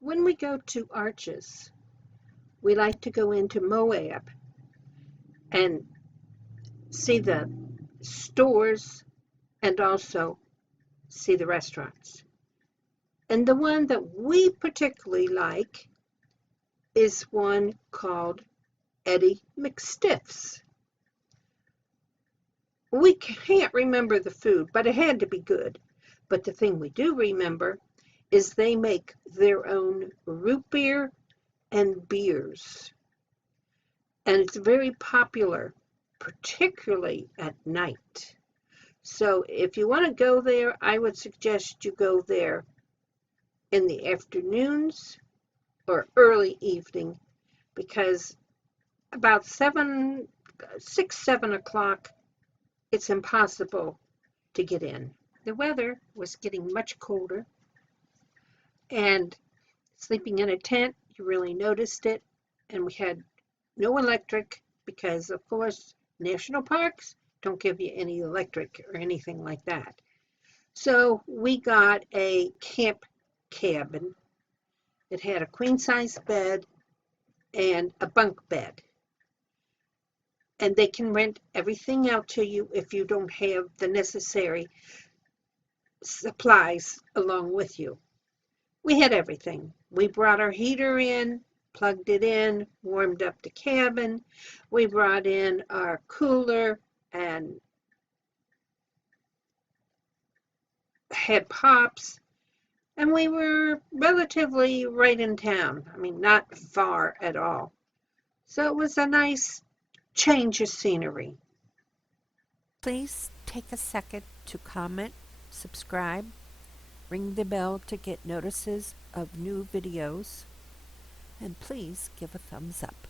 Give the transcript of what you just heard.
When we go to Arches, we like to go into Moab and see the stores and also see the restaurants. And the one that we particularly like is one called Eddie McStiff's. We can't remember the food, but it had to be good. But the thing we do remember is they make their own root beer and beers. And it's very popular, particularly at night. So if you want to go there, I would suggest you go there in the afternoons or early evening, because about 7 o'clock, it's impossible to get in. The weather was getting much colder, and sleeping in a tent, you really noticed it. And we had no electric because, of course, national parks don't give you any electric or anything like that. So we got a camp cabin. It had a queen-size bed and a bunk bed. And they can rent everything out to you if you don't have the necessary supplies along with you. We had everything. We brought our heater in, plugged it in, warmed up the cabin. We brought in our cooler and had pops. And we were relatively right in town. I mean, not far at all. So it was a nice change of scenery. Please take a second to comment, subscribe, ring the bell to get notices of new videos, and please give a thumbs up.